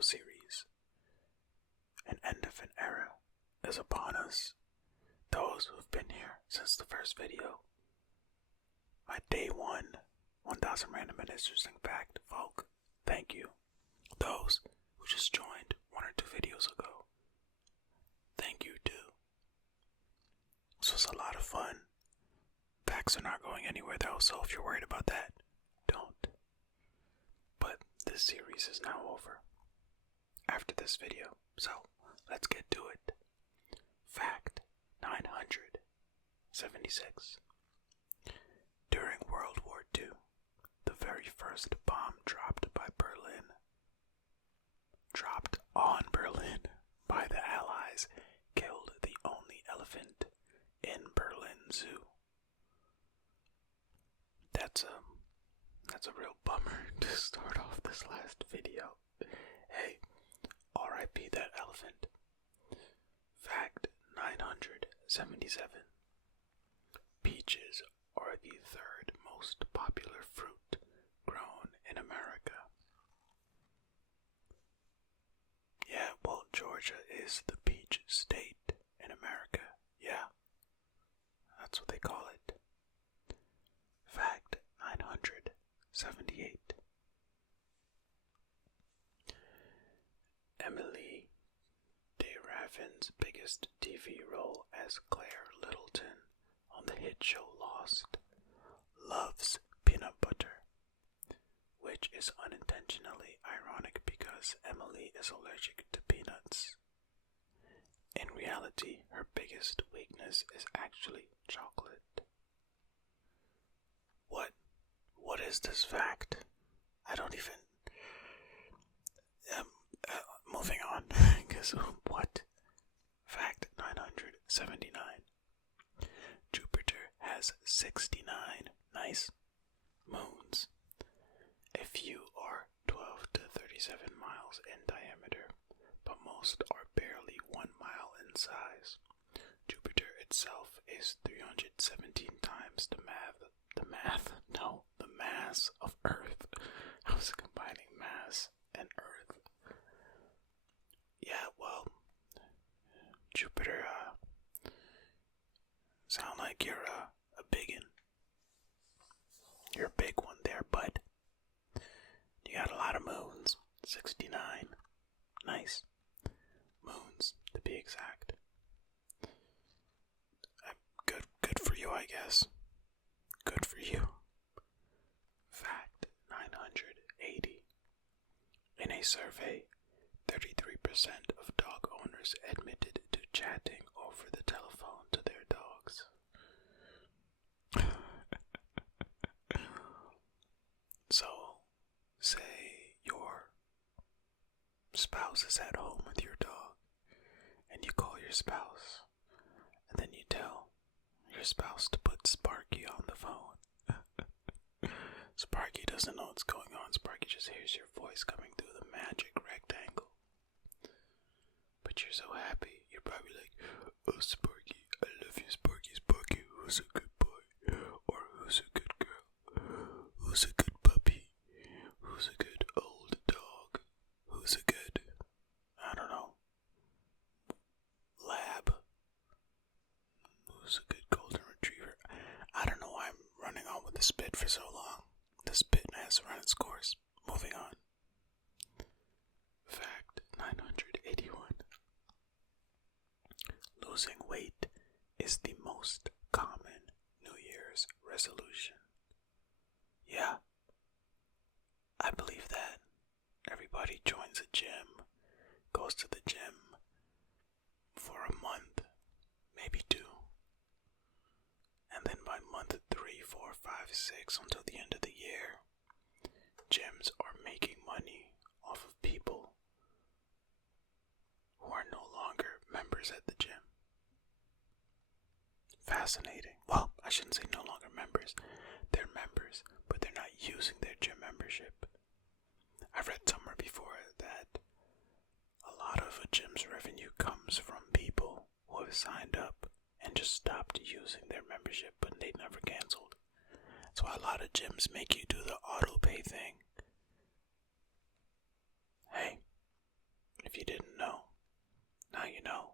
video series. An end of an era is upon us. Those who've been here since the first video, my day 1000 random and interesting fact folk, thank you. Those who just joined 1 or 2 videos ago, thank you too. This was a lot of fun. Facts are not going anywhere though, so if you're worried about that, don't. But this series is now over after this video, so let's get to it. Fact 976. During World War II, the very first bomb dropped on Berlin by the Allies killed the only elephant in Berlin Zoo. That's a real bummer to start off this last video. Hey, R.I.P. that elephant. Fact 977. Peaches are the 3rd most popular fruit grown in America. Yeah, well, Georgia is the peach state in America. Yeah, that's what they call it. Fact 978. Emily DeRavin's biggest TV role as Claire Littleton on the hit show Lost loves peanut butter, which is unintentionally ironic because Emily is allergic to peanuts. In reality, her biggest weakness is actually chocolate. What is this fact? I don't even... moving on, because what? Fact 979. Jupiter has 69 nice moons. A few are 12 to 37 miles in diameter, but most are barely 1 mile in size. Jupiter itself is 317 times the mass of Earth. I was combining mass and Earth. Yeah, well, Jupiter, sound like you're a biggin'. You're a big one there, bud. You got a lot of moons. 69. Nice. Moons, to be exact. Good for you, I guess. Good for you. Fact 980. In a survey, 33% of dog owners admitted to chatting over the telephone to their dogs. So, say your spouse is at home with your dog, and you call your spouse, and then you tell your spouse to put Sparky on the phone. Sparky doesn't know what's going on. Sparky just hears your voice coming through the magic rectangle. But you're so happy, you're probably like, oh Sparky, I love you Sparky, Sparky, who's a good boy? Or who's a good girl? Who's a good puppy? Who's a good old dog? Who's a good, I don't know, lab? Who's a good golden retriever? I don't know why I'm running on with the spit for so long. The spit has run its course. Moving on. Fact 981. Losing weight is the most common New Year's resolution. Yeah, I believe that. Everybody joins a gym, goes to the gym for a month, maybe 2. And then by month 3, 4, 5, 6, until the end of the year, gyms are making money off of people who are no longer members at the gym. Fascinating. Well, I shouldn't say no longer members. They're members, but they're not using their gym membership. I've read somewhere before that a lot of a gym's revenue comes from people who have signed up and just stopped using their membership, but they never canceled. That's why a lot of gyms make you do the auto pay thing. Hey, if you didn't know, now you know.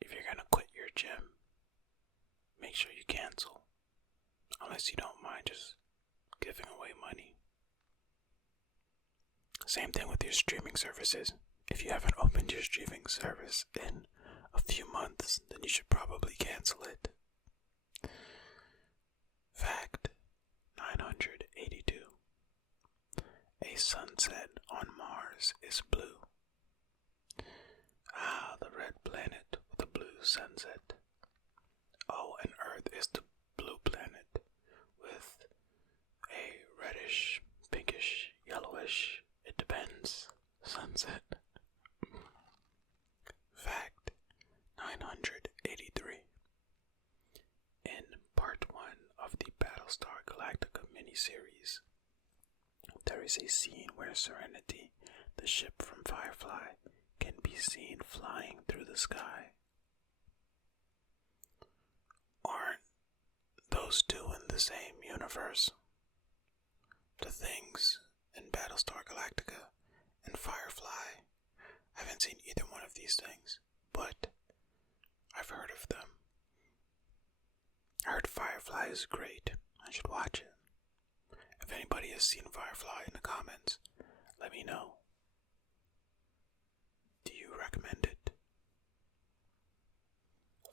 If you're gonna quit your gym, make sure you cancel. Unless you don't mind just giving away money. Same thing with your streaming services. If you haven't opened your streaming service in a few months, then you should probably cancel it. Fact 982. A sunset on Mars is blue. Ah, the red planet with a blue sunset. Oh, and Earth is the blue planet with a reddish, pinkish, yellowish, it depends, sunset. Fact 983. In part 1 of the Battlestar Galactica miniseries, there is a scene where Serenity, the ship from Firefly, can be seen flying through the sky. Aren't those two in the same universe? The things in Battlestar Galactica and Firefly. I haven't seen either one of these things, but I've heard of them. I heard Firefly is great. I should watch it. If anybody has seen Firefly in the comments, let me know. Do you recommend it?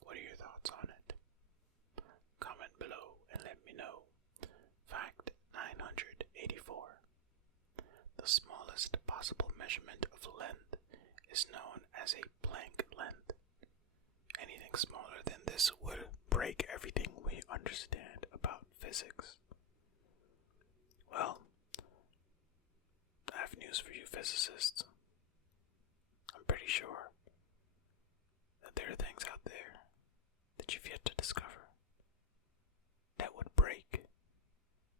What are your thoughts on it? Comment below and let me know. Fact 984. The smallest possible measurement of length is known as a Planck length. Anything smaller than this would break everything we understand about physics. Well, I have news for you physicists. I'm pretty sure that there are things out there that you've yet to discover that would break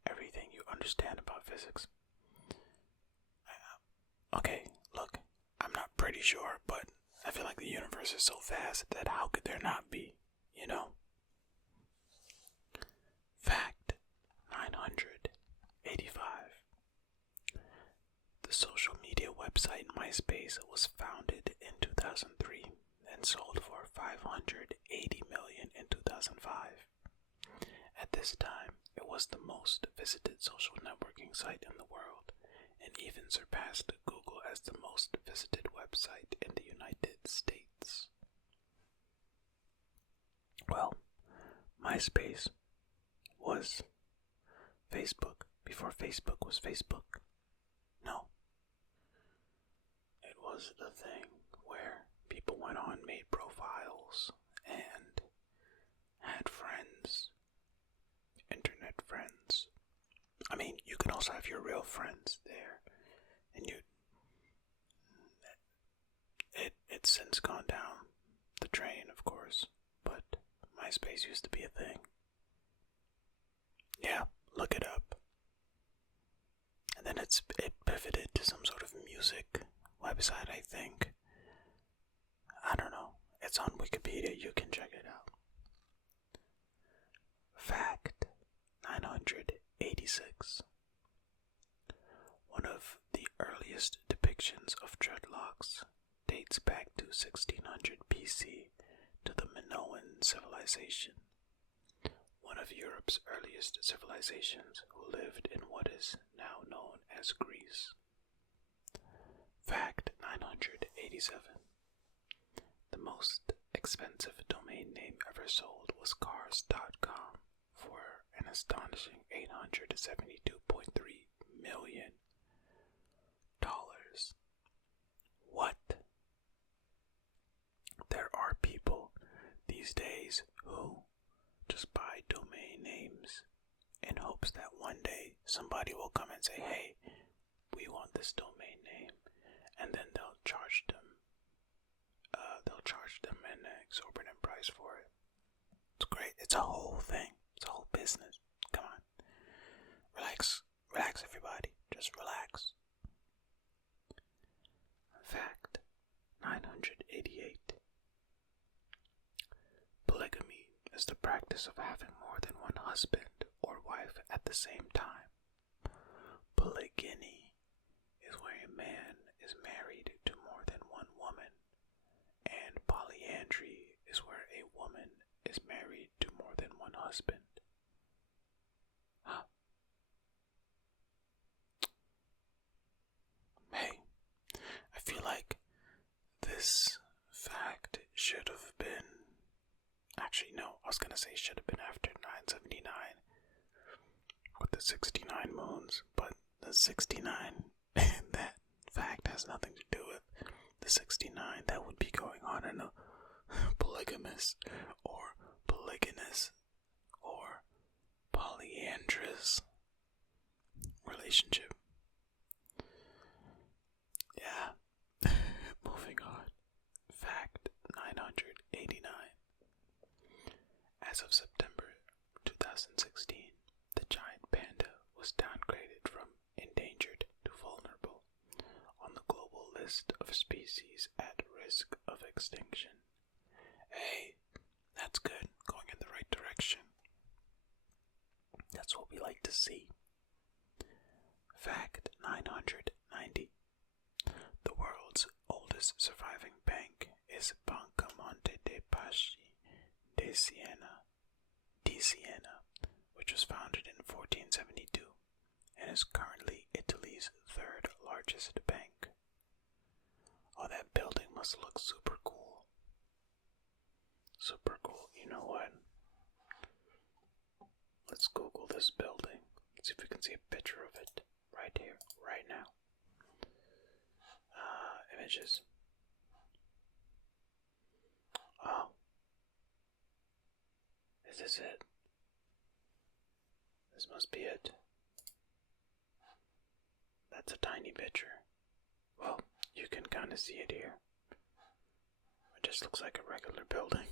everything you understand about physics. Okay, look, I'm not pretty sure, but I feel like the universe is so vast that how could there not be, you know? Fact 985. The social media website MySpace was founded in 2003 and sold for $580 million in 2005. At this time, it was the most visited social networking site in the world and even surpassed Google as the most visited website in the United States. Well, MySpace was Facebook before Facebook was Facebook. No. It was the thing where people went on, made profiles, and had friends. Internet friends. I mean, you can also have your real friends there. And it's since gone down the drain, of course. But MySpace used to be a thing. Yeah, look it up. And then it pivoted to some sort of music website, I think. I don't know. It's on Wikipedia. You can check it out. Fact 986. One of the earliest depictions of dreadlocks dates back to 1600 BC to the Minoan civilization, one of Europe's earliest civilizations who lived in what is now known as Greece. Fact 987. The most expensive domain name ever sold was cars.com for an astonishing $872.3 million. What? There are people these days who just buy domain names in hopes that one day somebody will come and say, hey, we want this domain name, and then they'll charge them an exorbitant price for it. It's great. It's a whole thing. It's a whole business. Come on. Relax, everybody. Just relax. Fact 988. Polygamy is the practice of having more than one husband or wife at the same time. Polygyny is where a man is married to more than husband. Huh. Hey, I feel like this fact should have been. Actually, no, I was gonna say should have been after 979 with the 69 moons, but the 69, that fact has nothing to do with the 69 that would be going on in a polygamous or polygynous or polyandrous relationship. Yeah. Moving on. Fact 989. As of September 2016, the giant panda was downgraded from endangered to vulnerable on the global list of species at risk of extinction. Hey, that's good, going in the right direction. That's what we like to see. Fact 990. The world's oldest surviving bank is Banca Monte dei Paschi di Siena, which was founded in 1472 and is currently Italy's third largest bank. Oh, that building must look super cool. Super cool. You know what? Let's Google this building. Let's see if we can see a picture of it right here, right now. Images. Oh. Is this it? This must be it. That's a tiny picture. Well, you can kind of see it here. It just looks like a regular building.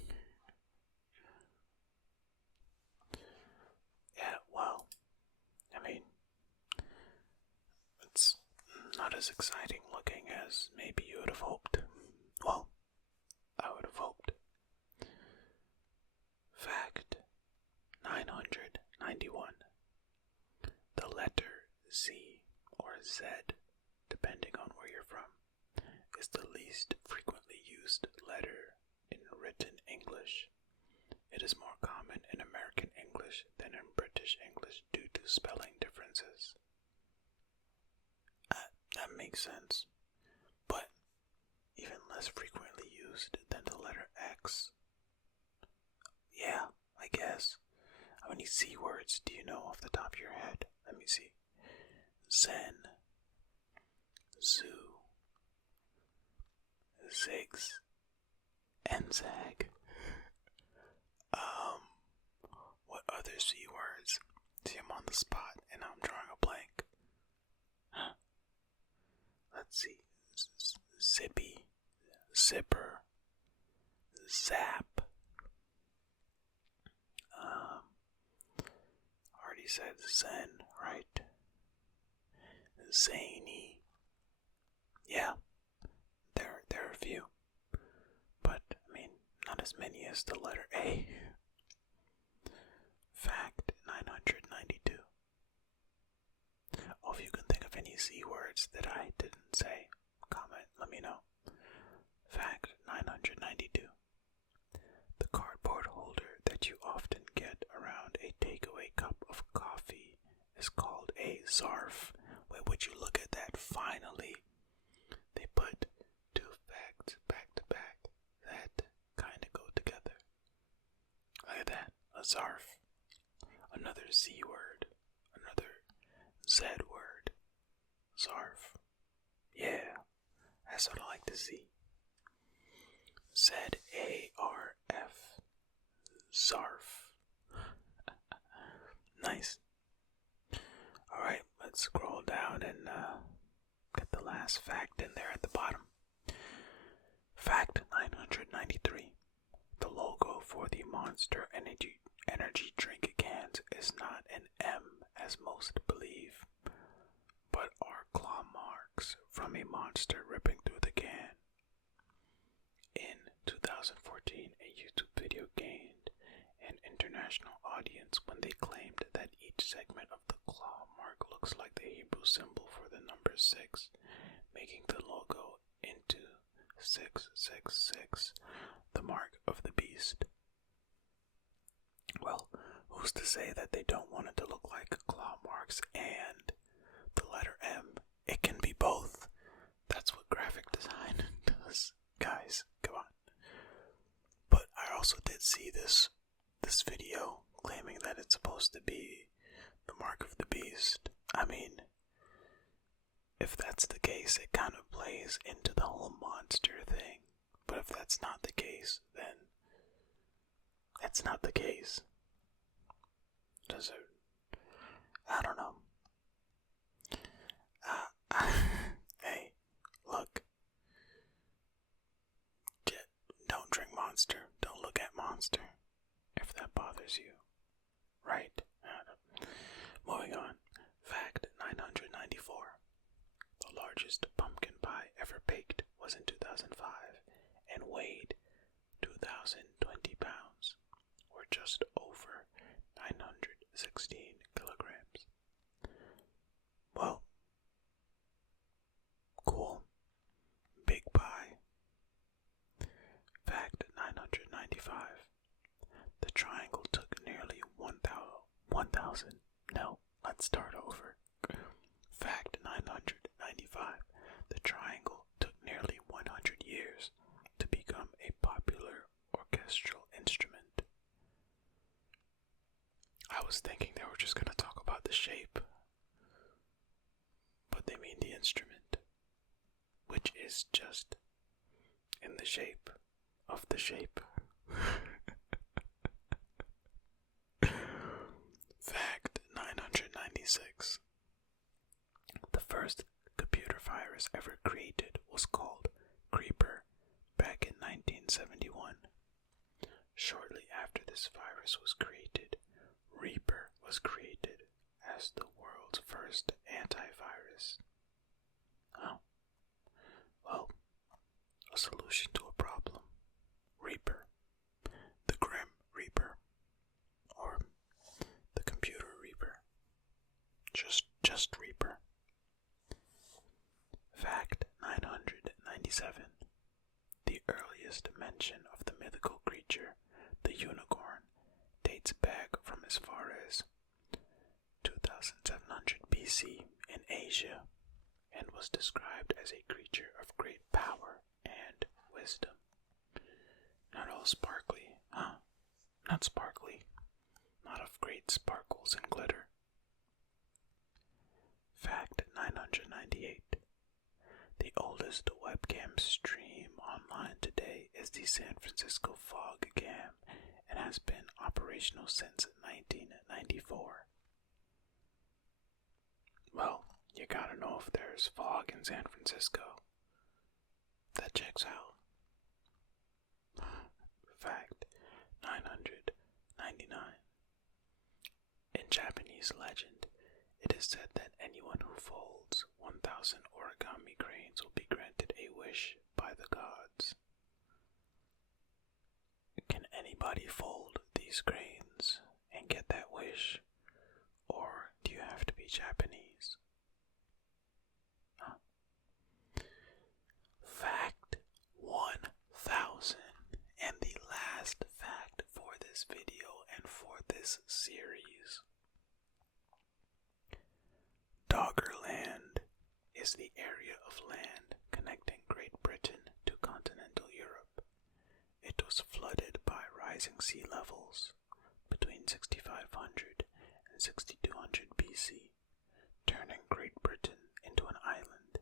Yeah, well, I mean, it's not as exciting looking as maybe you would have hoped. Well, I would have hoped. Fact 991. The letter Z or Z, depending on where you're from, is the least frequently used letter in written English. It is more common in American English than in British English due to spelling differences. That makes sense. But even less frequently used than the letter X. Yeah, I guess. How many C words do you know off the top of your head? Let me see. Zen, Zoo, Zigs, and Zag. What other C words? See, I'm on the spot and I'm drawing a blank. Let's see. Zippy, Zipper, Zap. Already said Zen, right? Zany. Yeah, there are a few. But, I mean, not as many as the letter A. Fact 992. Oh, if you can think of any C words that I didn't say, comment, let me know. Fact 992. The cardboard holder that you often get around a takeaway cup of coffee is called a zarf. Wait, would you look at that? Finally, they put two facts back to back that kind of go together. Look at that, a zarf. Another Z word, another Z word, zarf. Yeah, that's what I like to see. Z-A-R-F, zarf. Nice. Alright, let's scroll down and get the last fact in there at the bottom. Fact 993. The logo for the Monster energy drink cans is not an M as most believe, but are claw marks from a monster ripping through the can. In 2014, a YouTube video gained an international audience when they claimed that each segment of the claw mark looks like the Hebrew symbol for the number 6, making the logo into 666, the mark of the beast. Well, who who's to say that they don't want it to look like claw marks and the letter M? It can be both. That's what graphic design does. Guys, come on. But I also did see this video claiming that it's supposed to be the mark of the beast. I mean, if that's the case, it kind of plays into the whole monster thing. But if that's not the case, then it's not the case. Does it? I don't know. Hey, look. Don't drink Monster. Don't look at Monster. If that bothers you. Right. Moving on. Fact 994. The largest pumpkin pie ever baked was in 2005 and weighed 2,020 pounds, or just over 916 kilograms. Well, cool. Big pie. Fact 995. The triangle took nearly 1,000. No, let's start over. Fact 995. The triangle took nearly 100 years to become a popular orchestral instrument. I was thinking they were just going to talk about the shape, but they mean the instrument, which is just in the shape of the shape. Fact 996. The first computer virus ever created was called Creeper back in 1971. Shortly after this virus was created, Reaper was created as the world's first antivirus. Oh. Well, a solution to a problem. Reaper. The Grim Reaper. Or the Computer Reaper. Just Reaper. Fact 997. The earliest mention of the mythical creature, the unicorn, dates back from as far as 2700 BC in Asia and was described as a creature of great power and wisdom. Not all sparkly, huh? Not sparkly. Not of great sparkles and glitter. Fact 998. The oldest webcam stream online today is the San Francisco Fog Cam and has been operational since 1994. Well, you gotta know if there's fog in San Francisco. That checks out. Fact 999. In Japanese legend, it is said that anyone who folds 1,000 origami cranes will be granted a wish by the gods. Can anybody fold these cranes and get that wish? Or do you have to be Japanese? Huh? Fact 1,000. And the last fact for this video and for this series. Doggerland is the area of land connecting Great Britain to continental Europe. It was flooded by rising sea levels between 6500 and 6200 BC, turning Great Britain into an island.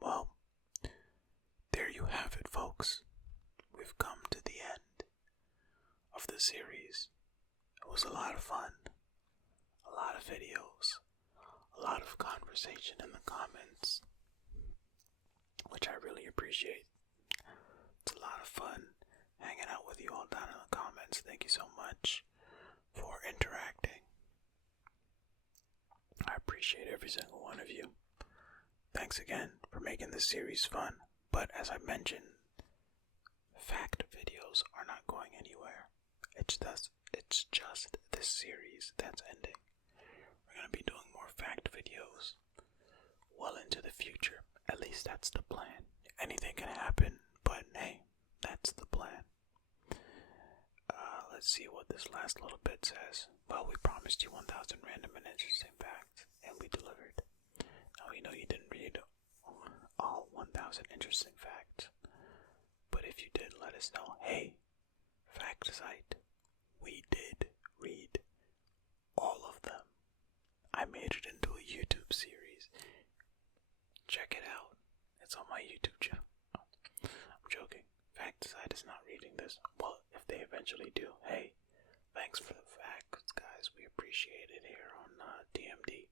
Well, there you have it, folks. We've come to the end of the series. It was a lot of fun. A lot of videos, a lot of conversation in the comments, which I really appreciate. It's a lot of fun hanging out with you all down in the comments. Thank you so much for interacting. I appreciate every single one of you. Thanks again for making this series fun. But as I mentioned, fact videos are not going anywhere. It's just this series that's ending. We're going to be doing more fact videos well into the future. At least that's the plan. Anything can happen, but hey, that's the plan. Let's see this last little bit says. Well, we promised you 1,000 random and interesting facts, and we delivered. Now we know you didn't read all 1,000 interesting facts, but if you did, let us know. Hey, fact site, we did read all of them. I made it into a YouTube series. Check it out. It's on my YouTube channel. Oh, I'm joking. Fact site is not reading this. Well, if they eventually do, hey, thanks for the facts, guys. We appreciate it here on DMD.